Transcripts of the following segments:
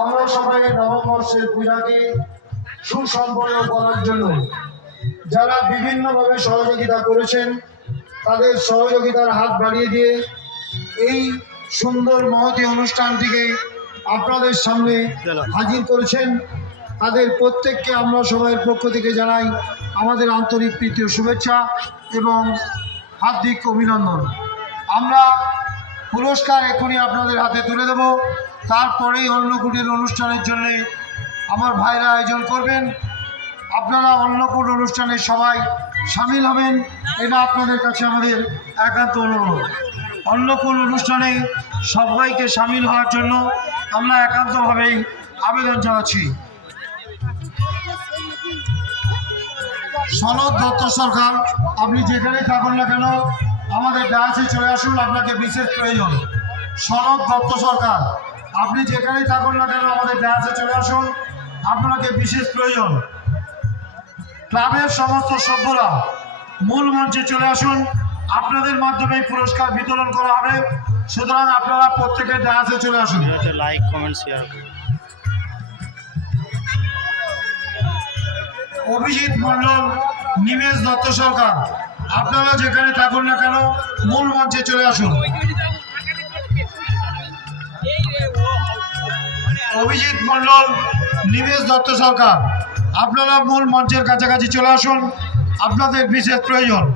আমরা সবাই নববর্ষের পূজাকে সুসম্পন্ন করার জন্য যারা বিভিন্নভাবে সহযোগিতা করেছেন তাদের সহযোগিতার হাত বাড়িয়ে দিয়ে এই সুন্দর মহতী অনুষ্ঠানটিকে আপনাদের সামনে হাজির করেছেন, তাদের প্রত্যেককে আমরা সবাই পক্ষ থেকে জানাই আমাদের আন্তরিক প্রীতি ও শুভেচ্ছা এবং হার্দিক অভিনন্দন। আমরা পুরস্কার এখনই আপনাদের হাতে তুলে দেব, তারপরেই অন্নকূটের অনুষ্ঠানের জন্য আমার ভাইরা আয়োজন করবেন। আপনারা অন্নকূট অনুষ্ঠানে সবাই সামিল হবেন, এটা আপনাদের কাছে আমাদের একান্ত অনুরোধ। অন্নকূট অনুষ্ঠানে সবাইকে সামিল হওয়ার জন্য আমরা একান্তভাবেই আবেদন জানাচ্ছি। সনদ দত্ত সরকার, আপনি যেখানেই থাকুন না কেন আমাদের ডায়াসে চলে আসুন, আপনাকে বিশেষ প্রয়োজন। সনদ দত্ত সরকার, আপনি যেখানেই থাকুন না কেন আমাদের ডায়াসে চলে আসুন, আপনাকে বিশেষ প্রয়োজন। ক্লাবের সমস্ত সভ্যরা মূল মঞ্চে চলে আসুন, আপনাদের মাধ্যমে পুরস্কার বিতরণ করা হবে, সুতরাং আপনারা প্রত্যেকের ডায়াসে চলে আসুন। Like comment share. Abhijit Mondal, Nimesh Dutta Sarkar, আপনারা যেখানে থাকুন না কেন মূল মঞ্চে চলে আসুন। অভিজিৎ মণ্ডল, নিমেষ দত্ত সরকার, আপনারা মূল মঞ্চের কাছাকাছি চলে আসুন, আপনাদের বিশেষ প্রয়োজন।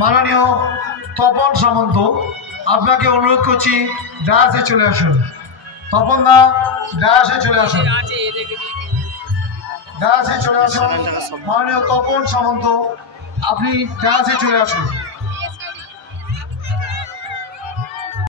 মাননীয় তপন সামন্ত, আপনাকে অনুরোধ করছি ডায়াসে চলে আসুন। তপন দা, ডায়াসে চলে আসুন, ডায়াসে চলে আসুন। মাননীয় তপন সামন্ত, আপনি ডায়াসে চলে আসুন।